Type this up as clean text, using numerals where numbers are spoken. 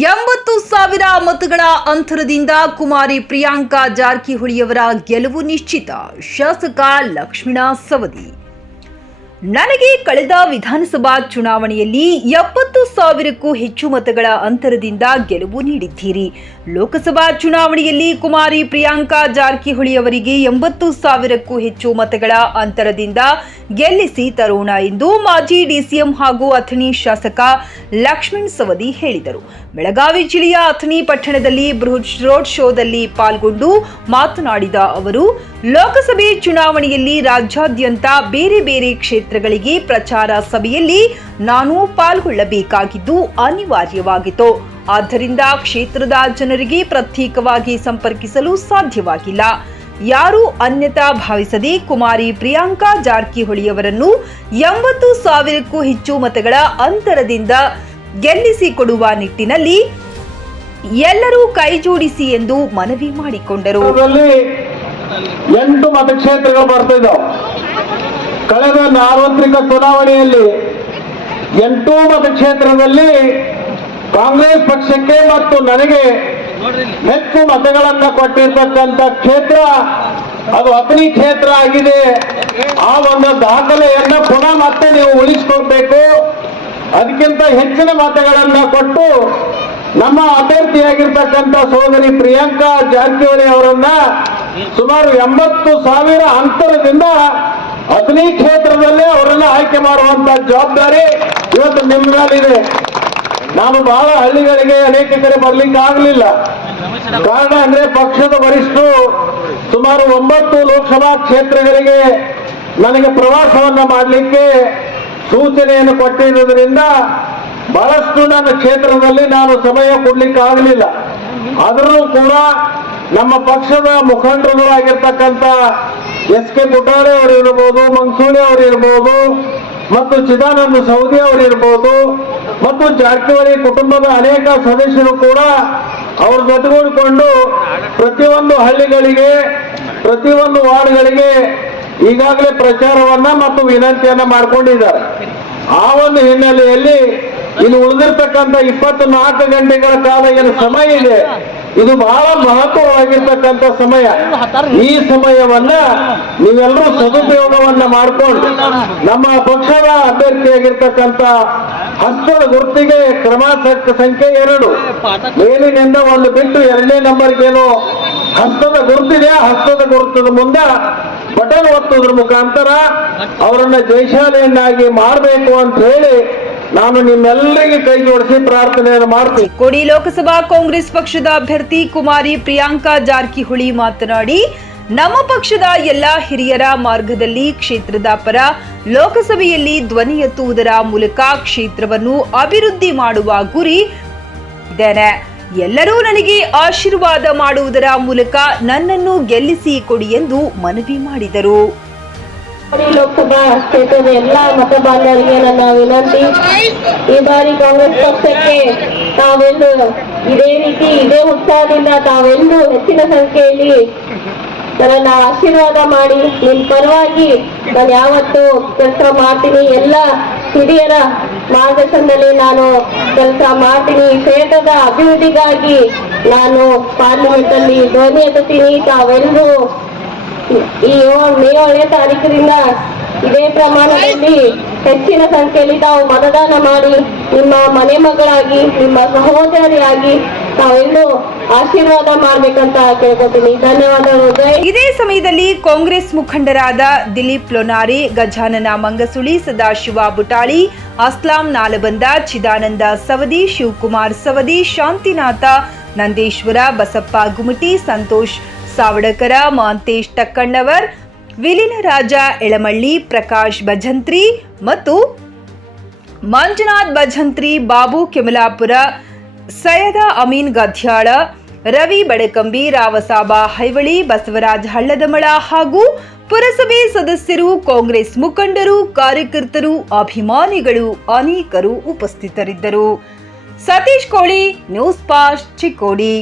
80,000 ಮತಗಳ ಅಂತರದಿಂದ ಕುಮಾರಿ ಪ್ರಿಯಾಂಕಾ ಜಾರಕಿಹೊಳಿಯವರ ಗೆಲುವು ನಿಶ್ಚಿತ. ಶಾಸಕ ಲಕ್ಷ್ಮಣ ಸವದಿ. ನನಗೆ ಕಳೆದ ವಿಧಾನಸಭಾ ಚುನಾವಣೆಯಲ್ಲಿ 70,000ಕ್ಕೂ ಹೆಚ್ಚು ಮತಗಳ ಅಂತರದಿಂದ ಗೆಲುವು ನೀಡಿದ್ದೀರಿ. ಲೋಕಸಭಾ ಚುನಾವಣೆಯಲ್ಲಿ ಕುಮಾರಿ ಪ್ರಿಯಾಂಕಾ ಜಾರಕಿಹೊಳಿ ಅವರಿಗೆ 80,000ಕ್ಕೂ ಹೆಚ್ಚು ಮತಗಳ ಅಂತರದಿಂದ ಗೆಲ್ಲಿಸಿ ತರೋಣ ಎಂದು ಮಾಜಿ ಡಿಸಿಎಂ ಹಾಗೂ ಅಥಣಿ ಶಾಸಕ ಲಕ್ಷ್ಮಣ ಸವದಿ ಹೇಳಿದರು. ಬೆಳಗಾವಿ ಜಿಲ್ಲೆಯ ಅಥಣಿ ಪಟ್ಟಣದಲ್ಲಿ ಬೃಹತ್ ರೋಡ್ ಶೋದಲ್ಲಿ ಪಾಲ್ಗೊಂಡು ಮಾತನಾಡಿದ ಅವರು, ಲೋಕಸಭೆ ಚುನಾವಣೆಯಲ್ಲಿ ರಾಜ್ಯಾದ್ಯಂತ ಬೇರೆ ಬೇರೆ ಕ್ಷೇತ್ರಗಳಿಗೆ ಪ್ರಚಾರ ಸಭೆಯಲ್ಲಿ ನಾನು ಪಾಲ್ಗೊಳ್ಳಬೇಕಾಗಿದ್ದು ಅನಿವಾರ್ಯವಾಗಿತ್ತು. ಆದ್ದರಿಂದ ಕ್ಷೇತ್ರದ ಜನರಿಗೆ ಪ್ರತ್ಯೇಕವಾಗಿ ಸಂಪರ್ಕಿಸಲು ಸಾಧ್ಯವಾಗಿಲ್ಲ. ಯಾರೂ ಅನ್ಯತಾ ಭಾವಿಸದೆ ಕುಮಾರಿ ಪ್ರಿಯಾಂಕಾ ಜಾರಕಿಹೊಳಿಯವರನ್ನು 80,000ಕ್ಕೂ ಹೆಚ್ಚು ಮತಗಳ ಅಂತರದಿಂದ ಗೆಲ್ಲಿಸಿಕೊಡುವ ನಿಟ್ಟಿನಲ್ಲಿ ಎಲ್ಲರೂ ಕೈಜೋಡಿಸಿ ಎಂದು ಮನವಿ ಮಾಡಿಕೊಂಡರು. 8 ಮತಕ್ಷೇತ್ರಗಳು ಬರ್ತಿದ್ದಾವೆ. ಕಳೆದ ಸಾರ್ವತ್ರಿಕ ಚುನಾವಣೆಯಲ್ಲಿ 8 ಮತಕ್ಷೇತ್ರದಲ್ಲಿ ಕಾಂಗ್ರೆಸ್ ಪಕ್ಷಕ್ಕೆ ಮತ್ತು ನನಗೆ ಹೆಚ್ಚು ಮತಗಳನ್ನ ಕೊಟ್ಟಿರ್ತಕ್ಕಂಥ ಕ್ಷೇತ್ರ ಅದು ಅಥಣಿ ಕ್ಷೇತ್ರ ಆಗಿದೆ. ಆ ಒಂದು ದಾಖಲೆಯನ್ನ ಪುನಃ ಮತ್ತೆ ನೀವು ಉಳಿಸಿಕೊಳ್ಬೇಕು. ಅದಕ್ಕಿಂತ ಹೆಚ್ಚಿನ ಮತಗಳನ್ನ ಕೊಟ್ಟು ನಮ್ಮ ಅಭ್ಯರ್ಥಿಯಾಗಿರ್ತಕ್ಕಂಥ ಸೋದರಿ ಪ್ರಿಯಾಂಕಾ ಜಾರಕಿಹೊಳಿ ಅವರನ್ನ ಸುಮಾರು 80,000 ಅಂತರದಿಂದ ಅಥಣಿ ಕ್ಷೇತ್ರದಲ್ಲೇ ಅವರನ್ನ ಆಯ್ಕೆ ಮಾಡುವಂತ ಜವಾಬ್ದಾರಿ ಇವತ್ತು ನಿಮ್ಮ ಮೇಲಿದೆ. ನಾನು ಬಹಳ ಹಳ್ಳಿಗಳಿಗೆ ಅನೇಕ ಕಡೆ ಬರ್ಲಿಕ್ಕೆ ಆಗಲಿಲ್ಲ. ಕಾರಣ ಅಂದ್ರೆ ಪಕ್ಷದ ವರಿಷ್ಠರು ಸುಮಾರು 9 ಲೋಕಸಭಾ ಕ್ಷೇತ್ರಗಳಿಗೆ ನನಗೆ ಪ್ರವಾಸವನ್ನ ಮಾಡಲಿಕ್ಕೆ ಸೂಚನೆಯನ್ನು ಕೊಟ್ಟಿರುವುದರಿಂದ ಬಹಳಷ್ಟು ನನ್ನ ಕ್ಷೇತ್ರದಲ್ಲಿ ನಾನು ಸಮಯ ಕೊಡ್ಲಿಕ್ಕೆ ಆಗಲಿಲ್ಲ. ಆದರೂ ಕೂಡ ನಮ್ಮ ಪಕ್ಷದ ಮುಖಂಡರುಗಳಾಗಿರ್ತಕ್ಕಂಥ ಎಸ್.ಕೆ. ಪುಟಾರೆ ಅವರು ಇರ್ಬೋದು, ಮಂಗಸೂಳಿ ಅವರು ಇರ್ಬೋದು, ಮತ್ತು ಚಿದಾನಂದ ಸೌದಿ ಅವರು ಇರ್ಬೋದು, ಮತ್ತು ಜಾರಕಿಹೊಳಿ ಕುಟುಂಬದ ಅನೇಕ ಸದಸ್ಯರು ಕೂಡ ಅವರು ಜೊತೆಗೂಡಿಕೊಂಡು ಪ್ರತಿಯೊಂದು ಹಳ್ಳಿಗಳಿಗೆ, ಪ್ರತಿಯೊಂದು ವಾರ್ಡ್ಗಳಿಗೆ ಈಗಾಗಲೇ ಪ್ರಚಾರವನ್ನ ಮತ್ತು ವಿನಂತಿಯನ್ನ ಮಾಡಿಕೊಂಡಿದ್ದಾರೆ. ಆ ಒಂದು ಹಿನ್ನೆಲೆಯಲ್ಲಿ ಇನ್ನು ಉಳಿದಿರ್ತಕ್ಕಂಥ 24 ಗಂಟೆಗಳ ಕಾಲ ಏನು ಸಮಯ ಇದೆ, ಇದು ಬಹಳ ಮಹತ್ವವಾಗಿರ್ತಕ್ಕಂಥ ಸಮಯ. ಈ ಸಮಯವನ್ನ ನೀವೆಲ್ಲರೂ ಸದುಪಯೋಗವನ್ನ ಮಾಡಿಕೊಂಡು ನಮ್ಮ ಪಕ್ಷದ ಅಭ್ಯರ್ಥಿಯಾಗಿರ್ತಕ್ಕಂಥ ಹಸ್ತದ ಗುರುತಿಗೆ ಕ್ರಮಾಂಕ ಸಂಖ್ಯೆ 2 ಮೇಲಿನಿಂದ ಒಂದು ಬಿಟ್ಟು 2ನೇ ನಂಬರ್ಗೇನು ಹಸ್ತದ ಗುರುತಿದೆ, ಹಸ್ತದ ಗುರುತದ ಮುಂದೆ ಬಟನ್ ಒತ್ತೋದ್ರ ಮುಖಾಂತರ ಅವರನ್ನ ಜಯಶಾಲಿಯನ್ನಾಗಿ ಮಾಡಬೇಕು ಅಂತ ಹೇಳಿ ನಾನು ನಿಮ್ಮೆಲ್ಲರಿಗೆ ಕೈ ಜೋಡಿಸಿ ಪ್ರಾರ್ಥನೆಯನ್ನು ಮಾಡ್ತೀನಿ. ಕೋಡಿ ಲೋಕಸಭಾ ಕಾಂಗ್ರೆಸ್ ಪಕ್ಷದ ಅಭ್ಯರ್ಥಿ ಕುಮಾರಿ ಪ್ರಿಯಾಂಕಾ ಜಾರಕಿಹೊಳಿ ಮಾತನಾಡಿ, ನಮ್ಮ ಪಕ್ಷದ ಎಲ್ಲಾ ಹಿರಿಯರ ಮಾರ್ಗದಲ್ಲಿ ಕ್ಷೇತ್ರದ ಪರ ಲೋಕಸಭೆಯಲ್ಲಿ ಧ್ವನಿ ಎತ್ತುವುದರ ಮೂಲಕ ಕ್ಷೇತ್ರವನ್ನು ಅಭಿವೃದ್ಧಿ ಮಾಡುವ ಗುರಿ ಇದ್ದೇನೆ. ಎಲ್ಲರೂ ನನಗೆ ಆಶೀರ್ವಾದ ಮಾಡುವುದರ ಮೂಲಕ ನನ್ನನ್ನು ಗೆಲ್ಲಿಸಿ ಕೊಡಿ ಎಂದು ಮನವಿ ಮಾಡಿದರು. ಲೋಕಸಭಾ ಕ್ಷೇತ್ರದ ಎಲ್ಲಾ ಮತ ಬಾಂಧವರಿಗೆ ನನ್ನ ವಿನಂತಿ, ಈ ಬಾರಿ ಕಾಂಗ್ರೆಸ್ ಪಕ್ಷಕ್ಕೆ ತಾವೆಲ್ಲೂ ಇದೇ ರೀತಿ ಇದೇ ಉತ್ಸಾಹದಿಂದ ತಾವೆಲ್ಲೂ ಹೆಚ್ಚಿನ ಸಂಖ್ಯೆಯಲ್ಲಿ ನನ್ನ ಆಶೀರ್ವಾದ ಮಾಡಿ ನಿಮ್ಮ ಪರವಾಗಿ ನಾನು ಯಾವತ್ತು ಕೆಲಸ ಮಾಡ್ತೀನಿ. ಎಲ್ಲ ಹಿರಿಯರ ಮಾರ್ಗದರ್ಶನದಲ್ಲಿ ನಾನು ಕೆಲಸ ಮಾಡ್ತೀನಿ. ಕ್ಷೇತ್ರದ ಅಭಿವೃದ್ಧಿಗಾಗಿ ನಾನು ಪಾರ್ಲಿಮೆಂಟ್ ಅಲ್ಲಿ ಧ್ವನಿ ಎತ್ತುತ್ತೀನಿ. ತಾವೆಲ್ಲರೂ ಈ ಮೇ 7ನೇ ತಾರೀಕಿನಿಂದ ಇದೇ ಪ್ರಮಾಣದಲ್ಲಿ ಹೆಚ್ಚಿನ ಸಂಖ್ಯೆಯಲ್ಲಿ ತಾವು ಮತದಾನ ಮಾಡಿ ನಿಮ್ಮ ಮನೆ ಮಗಳಾಗಿ, ನಿಮ್ಮ ಸಹೋದರಿಯಾಗಿ ತಾವೆಲ್ಲೂ ಆಶೀರ್ವಾದ ಮಾಡ್ಬೇಕಂತ ಕೇಳ್ಕೊತೀನಿ. ಧನ್ಯವಾದಗಳು. ಇದೇ ಸಮಯದಲ್ಲಿ ಕಾಂಗ್ರೆಸ್ ಮುಖಂಡರಾದ ದಿಲೀಪ್ ಲೋನಾರಿ, ಗಜಾನನ ಮಂಗಸುಳಿ, ಸದಾಶಿವ ಬುಟಾಳಿ, ಅಸ್ಲಾಂ ನಾಲಬಂದ, ಚಿದಾನಂದ ಸವದಿ, ಶಿವಕುಮಾರ್ ಸವದಿ, ಶಾಂತಿನಾಥ ನಂದೇಶ್ವರ, ಬಸಪ್ಪ ಗುಮಟಿ, ಸಂತೋಷ್ ಸಾವಡಕರ, ಮಹಾಂತೇಶ್ ಟಕ್ಕಣ್ಣವರ್, ವಿಲಿನರಾಜ ಎಳಮಳ್ಳಿ, ಪ್ರಕಾಶ್ ಭಜಂತ್ರಿ ಮತ್ತು ಮಂಜುನಾಥ್ ಭಜಂತ್ರಿ, ಬಾಬು ಕೆಮಲಾಪುರ, ಸೈಯದ ಅಮೀನ್ ಗದ್ಯಾಳ, ರವಿ ಬಡಕಂಬಿ, ರಾವಸಾಬ ಹೈವಳಿ, ಬಸವರಾಜ್ ಹಳ್ಳದಮಳ ಹಾಗೂ ಪುರಸಭೆ ಸದಸ್ಯರು, ಕಾಂಗ್ರೆಸ್ ಮುಖಂಡರು, ಕಾರ್ಯಕರ್ತರು, ಅಭಿಮಾನಿಗಳು ಅನೇಕರು ಉಪಸ್ಥಿತರಿದ್ದರು. ಸತೀಶ್ ಕೋಳಿ, ನ್ಯೂಸ್ ಫಾಸ್ಟ್, ಚಿಕ್ಕೋಡಿ.